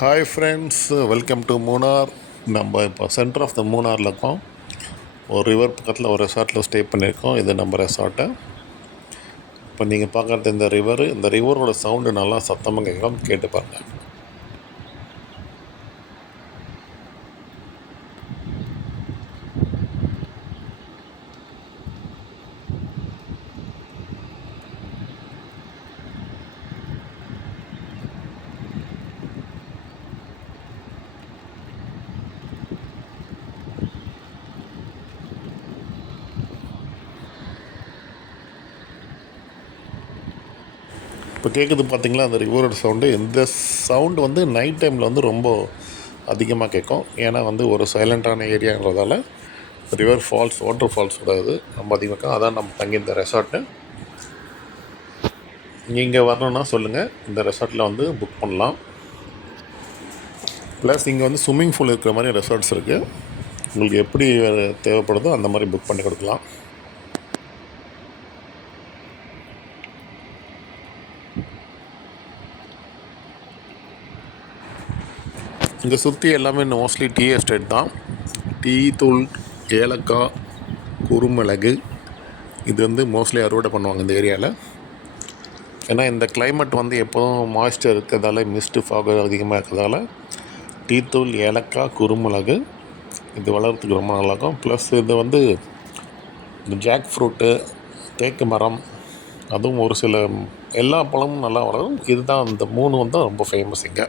Hi friends, welcome to Munnar. நம்ம இப்போ centre of the மூணாரில் இருக்கோம். ஒரு ரிவர் பக்கத்தில் ஒரு ரெசார்ட்டில் ஸ்டே பண்ணியிருக்கோம். இது நம்ம ரெசார்ட்டு. இப்போ நீங்கள் பார்க்குறது இந்த ரிவரோட சவுண்டு நல்லா சத்தமாக கேட்கும். கேட்டு பாருங்கள். இப்போ கேட்குது பார்த்தீங்களா, அந்த ரிவரோட சவுண்டு. இந்த சவுண்டு வந்து நைட் டைமில் வந்து ரொம்ப அதிகமாக கேட்கும். ஏன்னா வந்து ஒரு சைலண்ட்டான ஏரியாங்கிறதால ரிவர் ஃபால்ஸ், வாட்டர் ஃபால்ஸோட இது ரொம்ப அதிகமாக இருக்கும். அதான் நம்ம தங்கியிருந்த ரெசார்ட்டு. நீங்கள் வரணுன்னா சொல்லுங்கள், இந்த ரெசார்ட்டில் வந்து புக் பண்ணலாம். ப்ளஸ் இங்கே வந்து ஸ்விம்மிங் பூல் இருக்கிற மாதிரி ரெசார்ட்ஸ் இருக்குது. உங்களுக்கு எப்படி தேவைப்படுதோ அந்த மாதிரி புக் பண்ணி கொடுக்கலாம். இங்கே சுற்றி எல்லாமே மோஸ்ட்லி டீ எஸ்டேட் தான். டீ தூள், ஏலக்காய், குறுமிளகு இது வந்து மோஸ்ட்லி அறுவடை பண்ணுவாங்க இந்த ஏரியாவில். ஏன்னா இந்த கிளைமேட் வந்து எப்போதும் மாய்ஸ்டர் இருக்கிறதால, மிஸ்ட்டு ஃபாக் அதிகமாக இருக்கிறதால டீ தூள், ஏலக்காய், குறுமிளகு இது வளர்கிறதுக்கு ரொம்ப நல்லாயிருக்கும். ப்ளஸ் இது வந்து இந்த ஜாக் ஃப்ரூட்டு, தேக்கு மரம், அதுவும் ஒரு சில எல்லா பழமும் நல்லா வளரும். இதுதான் இந்த 3 வந்து ரொம்ப ஃபேமஸ் இங்கே.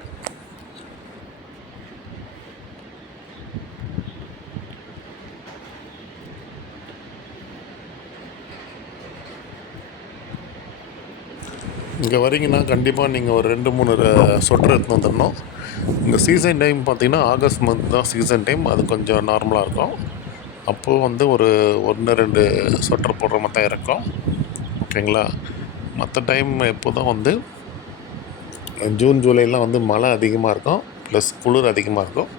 இங்கே வரீங்கன்னா கண்டிப்பாக நீங்கள் ஒரு 2-3 சொட்டர் எடுத்துன்னு வந்துடணும். இங்கே சீசன் டைம் பார்த்திங்கன்னா ஆகஸ்ட் மந்த் தான் சீசன் டைம். அது கொஞ்சம் நார்மலாக இருக்கும். அப்போது வந்து ஒரு 1-2 சொட்டர் போடுற மாதிரி தான் இருக்கும். ஓகேங்களா? மற்ற டைம் எப்போ தான் வந்து ஜூன் ஜூலைலாம் வந்து மழை அதிகமாக இருக்கும், ப்ளஸ் குளிர் அதிகமாக இருக்கும்.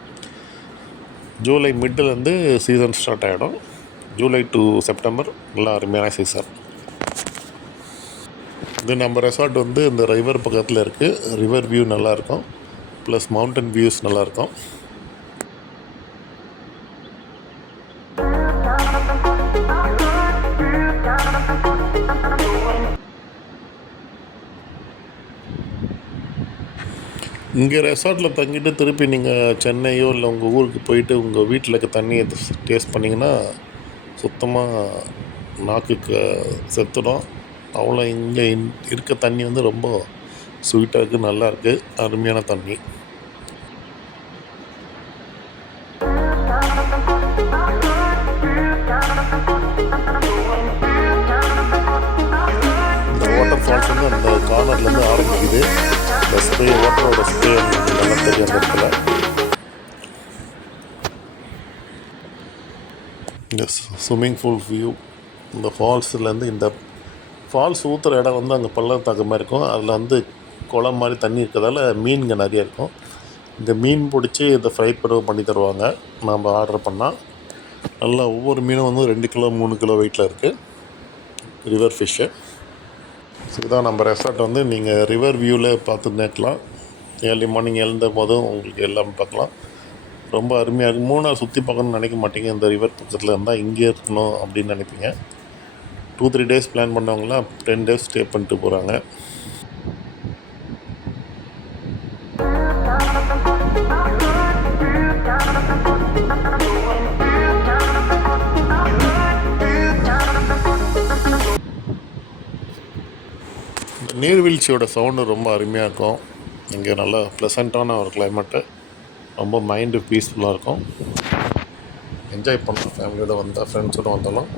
ஜூலை மிட்டிலேருந்து சீசன் ஸ்டார்ட் ஆகிடும். ஜூலை டு செப்டம்பர் நல்லா அருமையான சீசன். இது நம்ம ரெசார்ட் வந்து இந்த ரிவர் பக்கத்தில் இருக்குது. ரிவர் வியூ நல்லாயிருக்கும், ப்ளஸ் மவுண்டன் வியூஸ் நல்லாயிருக்கும். இங்கே ரெசார்ட்டில் தங்கிட்டு திருப்பி நீங்கள் சென்னையோ இல்லை உங்கள் ஊருக்கு போயிட்டு உங்கள் வீட்டில் இருக்க தண்ணியை டேஸ்ட் பண்ணிங்கன்னா சுத்தமாக நாக்குக்கு செத்துடும். அவ்வளோ இங்கே இருக்க தண்ணி வந்து ரொம்ப ஸ்வீட்டாக இருக்குது, நல்லாயிருக்கு, அருமையான தண்ணி. இந்த வாட்டர் ஃபால்ஸ் வந்து அந்த கார்னர்லேருந்து ஆரம்பிக்குது. இந்த ஸ்ப்ரே, வாட்டரோட ஸ்ப்ரே நல்லா தெரியும் அந்த இடத்துல. இந்த ஸ்விம்மிங் பூல் வியூ, இந்த ஃபால்ஸ்லேருந்து இந்த ஃபால்ஸ் ஊற்றுற இடம் வந்து அங்கே பள்ளத்தாக்கு மாதிரி இருக்கும். அதில் வந்து குளம் மாதிரி தண்ணி இருக்கிறதால மீன்ங்க நிறைய இருக்கும். இந்த மீன் பிடிச்சி இதை ஃப்ரை பண்ணி தருவாங்க நம்ம ஆர்டர் பண்ணால். நல்லா ஒவ்வொரு மீனும் வந்து 2 கிலோ 3 கிலோ வெயிட்டில் இருக்குது. River fish. இதுதான் நம்ம ரெசார்ட். வந்து நீங்கள் ரிவர் வியூவில் பார்த்து நேக்கலாம். ஏர்லி மார்னிங் எழுந்த போதும் உங்களுக்கு எல்லாமே பார்க்கலாம். ரொம்ப அருமையாக இருக்கும். மூணார் சுற்றி பார்க்கணுன்னு நினைக்க மாட்டீங்க. இந்த ரிவர் பக்கத்தில் இருந்தால் இங்கே இருக்கணும் அப்படின்னு நினைப்பீங்க. 2-3 டேஸ் பிளான் பண்ணவங்களாம் 10 டேஸ் ஸ்டே பண்ணிட்டு போகிறாங்க. நீர்வீழ்ச்சியோட சவுண்டு ரொம்ப அருமையாக இருக்கும். இங்கே நல்லா ப்ளசண்ட்டான ஒரு கிளைமேட்டு, ரொம்ப மைண்டு பீஸ்ஃபுல்லாக இருக்கும். என்ஜாய் பண்ணலாம். ஃபேமிலியோடு வந்தால், ஃப்ரெண்ட்ஸோடு வந்தாலும்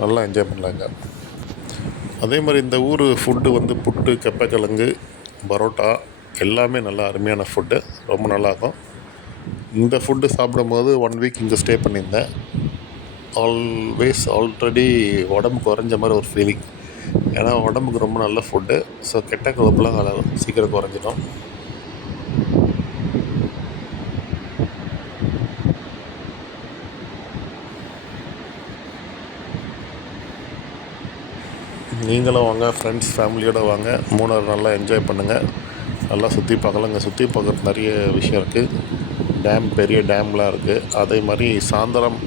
நல்லா என்ஜாய் பண்ணலாங்க. அதே மாதிரி இந்த ஊர் ஃபுட்டு வந்து புட்டு, கெப்பக்கிழங்கு, பரோட்டா எல்லாமே நல்லா அருமையான ஃபுட்டு, ரொம்ப நல்லாயிருக்கும். இந்த ஃபுட்டு சாப்பிடும்போது 1 வீக் இங்கே ஸ்டே பண்ணியிருந்தேன். ஆல்ரெடி உடம்பு குறைஞ்ச மாதிரி ஒரு ஃபீலிங். ஏன்னா உடம்புக்கு ரொம்ப நல்ல ஃபுட்டு. ஸோ கெட்ட கொழுப்புலாம் சீக்கிரம் குறைஞ்சிடும். நீங்களும் வாங்க, ஃப்ரெண்ட்ஸ் ஃபேமிலியோடு வாங்க. மூணார் நல்லா என்ஜாய் பண்ணுங்கள். நல்லா சுற்றி பார்க்கலாம். இங்கே சுற்றி பார்க்குறதுக்கு நிறைய விஷயம் இருக்குது. டேம், பெரிய டேம்லாம் இருக்குது. அதே மாதிரி சாயந்தரம்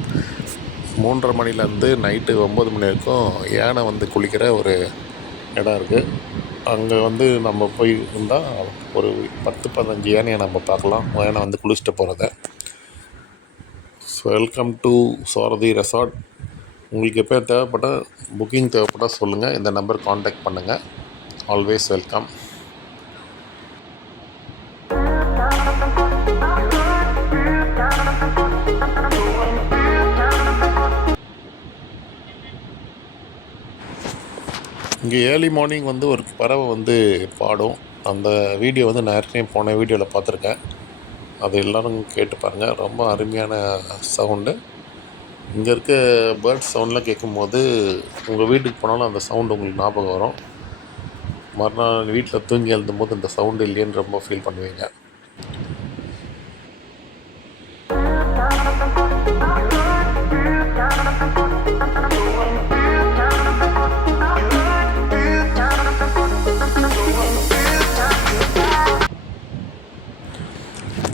3:30 மணிலேருந்து நைட்டு 9 மணி வரைக்கும் யானை வந்து குளிக்கிற ஒரு இடம் இருக்குது. அங்கே வந்து நம்ம போய் இருந்தால் ஒரு 10-15 யானையை நம்ம பார்க்கலாம். யானை வந்து குளிச்சுட்டு போகிறத. So welcome to Sarathi resort. உங்களுக்கு எப்போ தேவைப்பட்டால் புக்கிங் தேவைப்பட்டால் சொல்லுங்கள். இந்த நம்பர் காண்டாக்ட் பண்ணுங்கள். Always welcome. இங்கே ஏர்லி மார்னிங் வந்து ஒரு பறவை வந்து பாடும். அந்த வீடியோ வந்து நான் ஏற்கனவே போன வீடியோவில் பார்த்துருக்கேன். அது எல்லோரும் கேட்டு பாருங்கள். ரொம்ப அருமையான சவுண்டு. இங்கே இருக்க பேர்ட்ஸ் சவுண்டெலாம் கேட்கும்போது உங்கள் வீட்டுக்கு போனாலும் அந்த சவுண்டு உங்களுக்கு ஞாபகம் வரும். மறுநாள் வீட்டில் தூங்கி எழுந்தும்போது இந்த சவுண்டு இல்லையேன்னு ரொம்ப ஃபீல் பண்ணுவீங்க.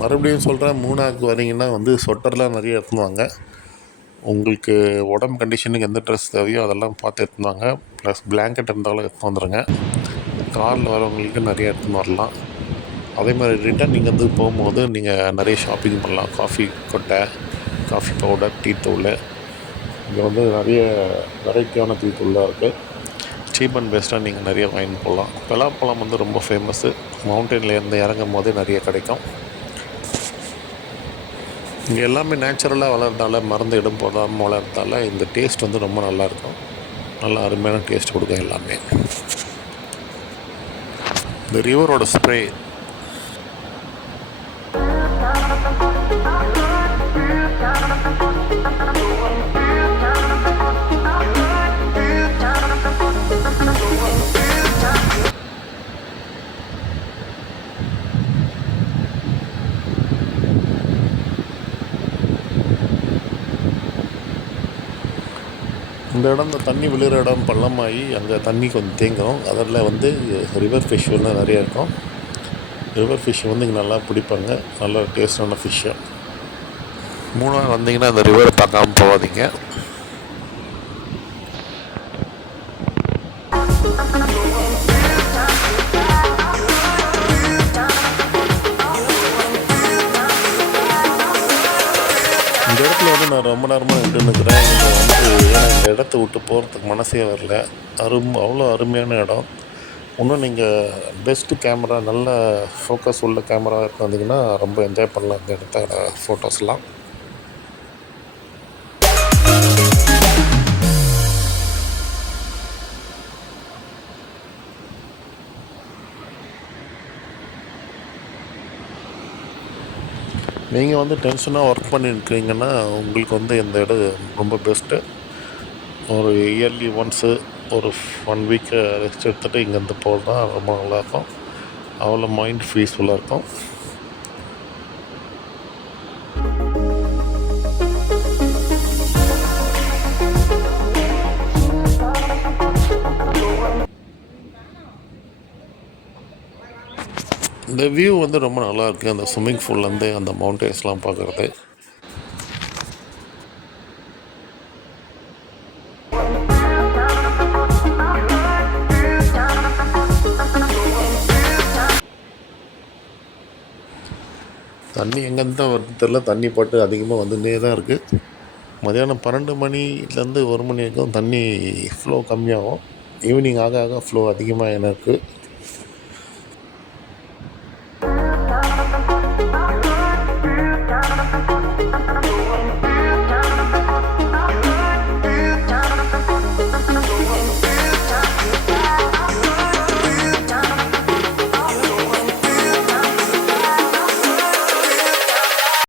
மறுபடியும் சொல்கிறேன், மூணாருக்கு வரீங்கன்னா வந்து ஸ்வெட்டர்லாம் நிறைய எடுத்துன்னு வாங்க. உங்களுக்கு உடம்பு கண்டிஷனுக்கு எந்த ட்ரெஸ் தேவையோ அதெல்லாம் பார்த்து எடுத்துன்னு வாங்க. ப்ளஸ் பிளாங்கெட் இருந்தாலும் எடுத்துன்னு வந்துடுங்க. காரில் வரவங்களுக்கு நிறைய எடுத்துன்னு வரலாம். அதே மாதிரி ரிட்டன் நீங்கள் வந்து போகும்போது நீங்கள் நிறைய ஷாப்பிங் பண்ணலாம். காஃபி கொட்டை, காஃபி பவுடர், டீ தூள். இங்கே வந்து நிறைய வெரைட்டியான டீ தூள்லாம் இருக்குது. சீப் அண்ட் பெஸ்ட்டாக நீங்கள் நிறைய வாங்கி போடலாம். பலாப்பழம் வந்து ரொம்ப ஃபேமஸ்ஸு. மவுண்டன்லேருந்து இறங்கும் போதே நிறைய கிடைக்கும். இங்கே எல்லாமே நேச்சுரலாக வளர்றதால, மருந்து இடம் போடாமல் வளர்றதால இந்த டேஸ்ட் வந்து ரொம்ப நல்லாயிருக்கும். நல்லா அருமையான டேஸ்ட் கொடுக்கும் எல்லாமே. இந்த ரிவரோட ஸ்ப்ரே இந்த இடம், இந்த தண்ணி விழுகிற இடம் பள்ளமாகி அங்கே தண்ணி கொஞ்சம் தேங்கும். அதில் வந்து ரிவர் ஃபிஷ் வந்து நிறையா இருக்கும். ரிவர் ஃபிஷ் வந்து இங்கே நல்லா பிடிப்பாங்க. நல்லா டேஸ்டான ஃபிஷ்ஷு. மூணார் வந்தீங்கன்னா அந்த ரிவரை பார்க்காம போகாதீங்க. இந்த இடத்துல வந்து நான் ரொம்ப நேரமாக நின்றுன்னுக்கிறேன். இங்கே வந்து இந்த இடத்த விட்டு போகிறதுக்கு மனசே வரல. அவ்வளோ அருமையான இடம். இன்னும் நீங்கள் பெஸ்ட்டு கேமரா, நல்ல ஃபோக்கஸ் உள்ள கேமரா வந்தீங்கன்னா ரொம்ப என்ஜாய் பண்ணலாம் இந்த இடத்த ஃபோட்டோஸ்லாம். நீங்கள் வந்து டென்ஷனாக ஒர்க் பண்ணியிருக்கீங்கன்னா உங்களுக்கு வந்து இந்த இடம் ரொம்ப பெஸ்ட்டு. ஒரு இயர்லி ஒன்ஸு ஒரு 1 வீக்கு ரெஸ்ட் எடுத்துகிட்டு இங்கேருந்து போகிறதா ரொம்ப நல்லாயிருக்கும். அவ்வளோ மைண்ட் பீஸ்ஃபுல்லாக இருக்கும். இந்த வியூ வந்து ரொம்ப நல்லாயிருக்கு. அந்த ஸ்விம்மிங் பூல்லேருந்து அந்த மவுண்டன்ஸ்லாம் பார்க்குறது. தண்ணி எங்கேருந்து தான் வருது தெரில. தண்ணி பாட்டு அதிகமாக வந்துட்டே தான் இருக்குது. மதியானம் 12 மணிலேருந்து 1 மணி வரைக்கும் தண்ணி ஃப்ளோ கம்மியாகும். ஈவினிங் ஆக ஆக ஃப்ளோ அதிகமாக இருக்குது.